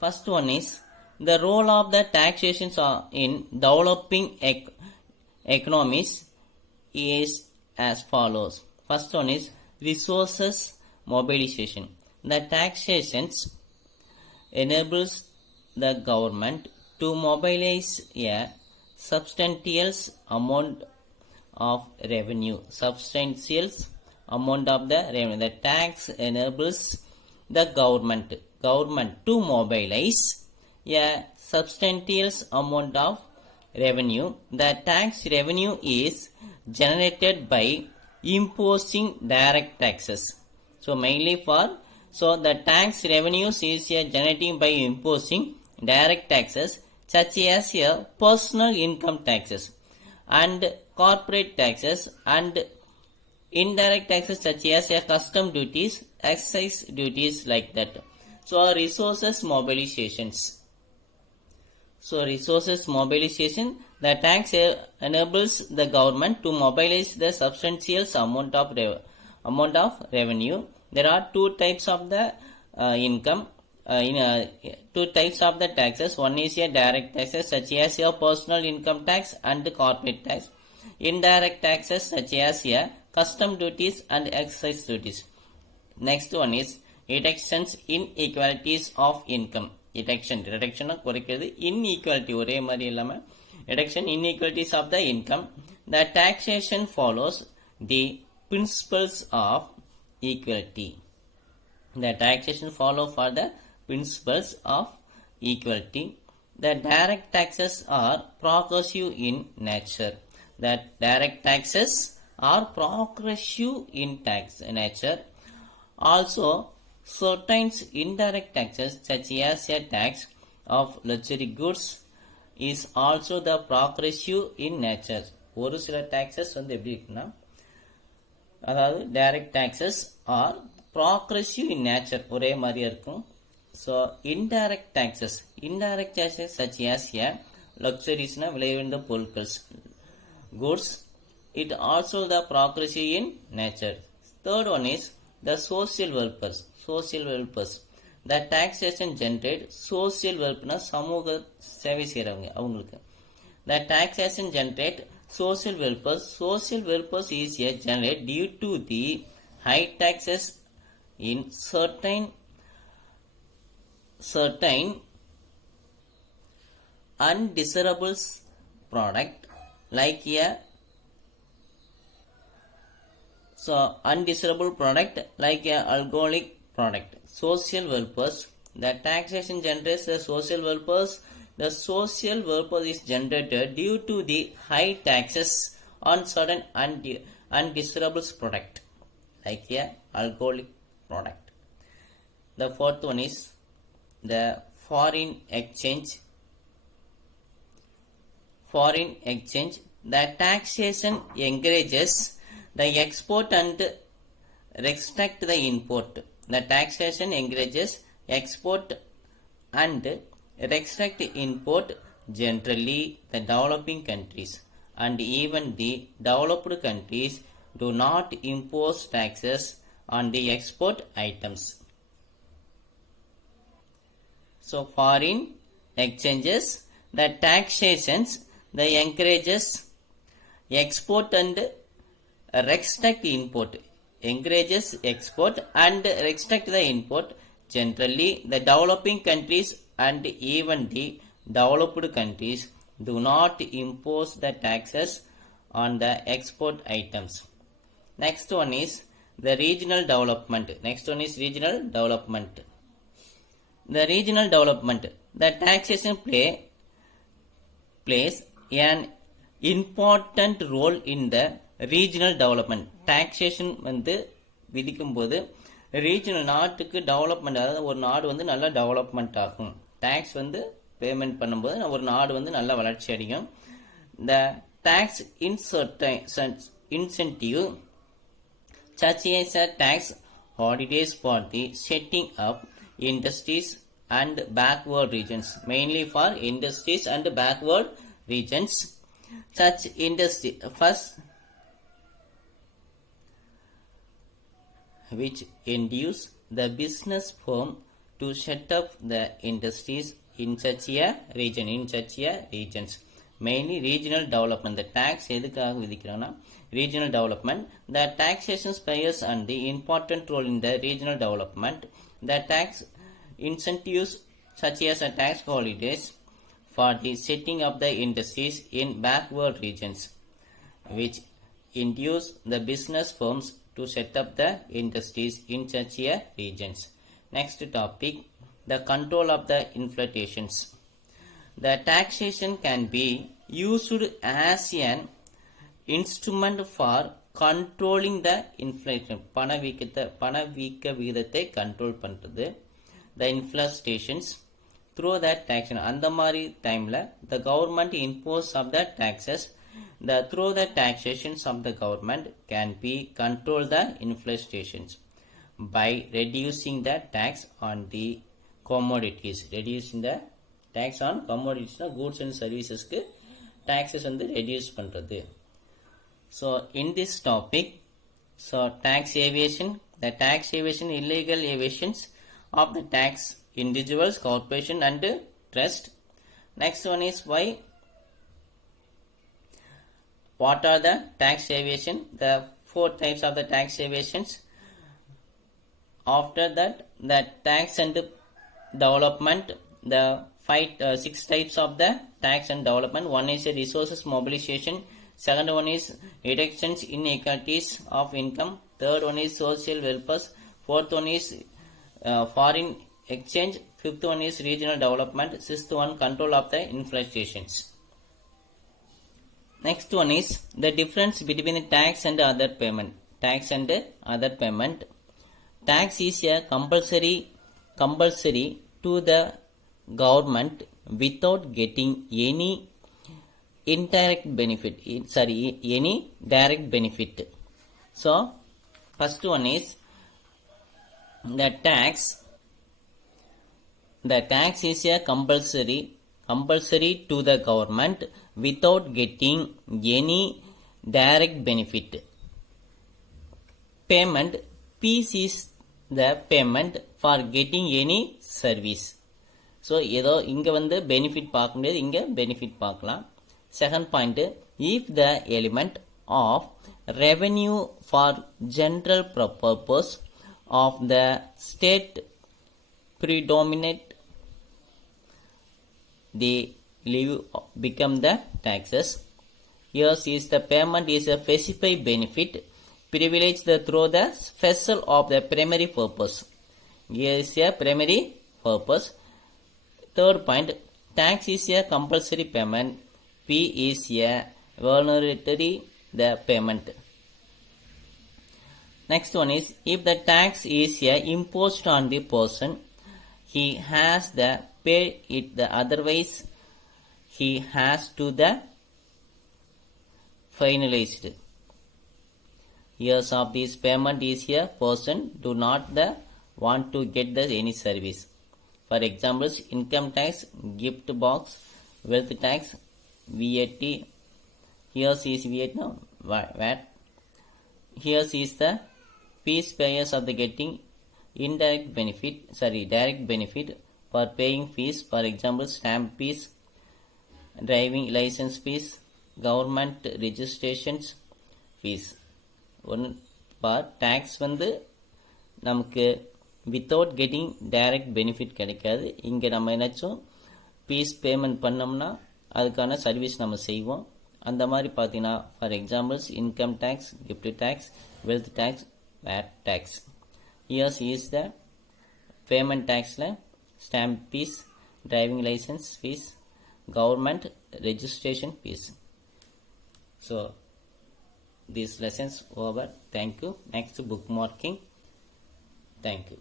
First one is the role of the taxations in developing economies is as follows. First one is resources mobilization. The taxations enables the government to mobilize a substantial amount of revenue. Substantial amount of the revenue. The tax enables the government to mobilize a substantial amount of revenue. The tax revenue is generated by imposing direct taxes. So mainly the tax revenues is generating by imposing direct taxes such as personal income taxes and corporate taxes and indirect taxes such as custom duties, excise duties like that. So resources mobilizations. So resources mobilization, the tax enables the government to mobilize the substantial amount of revenue. There are two types of the income, two types of the taxes. One is a direct taxes such as your personal income tax and corporate tax. Indirect taxes such as custom duties and excise duties. Next one is reductions inequalities of income. reduction குறைக்கிறது, inequality ஒரே மாதிரி இல்லாம reduction inequalities of the income. The taxation follows the principles of equality. The taxation follow for the principles of equality. The direct taxes are progressive in nature. The direct taxes are progressive in nature. Also, certain indirect taxes such as a tax of luxury goods is also the progressive in nature. ஒரு சில taxes வந்து எப்படி இருக்குன்னா, அதாவது direct taxes are progressive in nature, ஒரே மாதிரியா இருக்கும். So indirect taxes such as luxuries னா விலை உயர்ந்த பொருட்கள் goods, it also the progressive in nature. Third one is the social welfare. The taxation generate social welfare, சமூக சேவை செய்றவங்க அவங்களுக்கு. The taxation generate social welfare. Social welfare is generated due to the high taxes in certain undesirable product like undesirable product like alcoholic product. Social welfare. The taxation generates the social welfare. The social welfare is generated due to the high taxes on certain undesirable product like alcoholic product. The fourth one is the foreign exchange. The taxation encourages the export and restrict the import. The taxation encourages export and restrict import. Generally, the developing countries and even the developed countries do not impose taxes on the export items. So, foreign exchanges, the taxations, the encourages export and restrict import. Encourages export and restrict the import. Generally, the developing countries and even the developed countries do not impose the taxes on the export items. Next one is the regional development. The regional development. The taxation plays an important role in the regional development. Taxation வந்து விதிக்கும் போது regional நாட்டுக்கு development, அதாவது ஒரு நாடு வந்து நல்லா development ஆகும். டேக்ஸ் வந்து பேமெண்ட் பண்ணும்போது ஒரு நாடு வந்து நல்ல வளர்ச்சி அடையும். The tax incentive such as a tax holidays for the setting up industries and backward regions, mainly for industries and backward regions. Such industry first which induce the business firm to to set up the industries in such a regions. Mainly regional development. The tax எதுக்காக விதிக்கிறாங்கன்னா regional development. The taxation plays and the important role in the regional development. The tax incentives such as a tax holidays for the setting up the industries in backward regions, which induce the business firms to set up the industries in such a regions. Next topic, the control of the inflations. The taxation can be used as an instrument for controlling the inflation. பணவீக்க விகிதத்தை control பண்றது. The inflations through that taxation. அந்த மாதிரி டைம்ல the government impose of the taxes. Through the taxations of the government can be control the inflations by reducing the tax on the commodities. Reducing the tax on commodities, goods and services க்கு taxes வந்து reduce பண்றது. So in this topic, so tax evasion, the tax evasion, illegal evasions of the tax, individuals, corporation and trust. Next one is why. What are the tax evasion? The 4 types of the tax evasions. After that, the tax and development, the 6 types of the tax and development. One is a resources mobilization. Second one is reductions in inequalities of income. Third one is social welfare. Fourth one is foreign exchange. Fifth one is regional development. Sixth one, control of the inflations. Next one is the difference between the tax and other payment. Tax and other payment. Tax is a compulsory to the government without getting any indirect benefit. Any direct benefit. So first one is the tax. The tax is a compulsory to the government without getting any direct benefit. Payment. Fees is the payment for getting any service. So ஏதோ இங்க வந்து benefit பார்க்க முடியாது, இங்க benefit பார்க்கலாம். Second point, if the element of revenue for general purpose of the state predominate, they become the taxes. Here is the payment is a specified benefit privilege through the vessel of the primary purpose. Here is a primary purpose. Third point, tax is a compulsory payment. Fee is a voluntary the payment. Next one is, if the tax is imposed on the person, he has the pay it, the otherwise he has to the finalized. Years of this payment is a person do not the want to get the any service. For examples, income tax, gift box, wealth tax, VAT. Here is VAT now, VAT. Here is the fees payers of the getting direct benefit for paying fees. For example, stamp fees, driving license fees, government registrations fees. One for tax வந்து நமக்கு without getting direct benefit கிடைக்காது. இங்க நம்ம என்னாச்சும் fees payment பண்ணோம்னா அதுக்கான service நம்ம செய்வோம். அந்த மாதிரி பார்த்தீங்கன்னா for examples income tax, gift tax, wealth tax, VAT tax. Here is the payment taxல stamp fees, driving license fees, government registration fees. So these lessons over. Thank you. Next bookmarking. Thank you.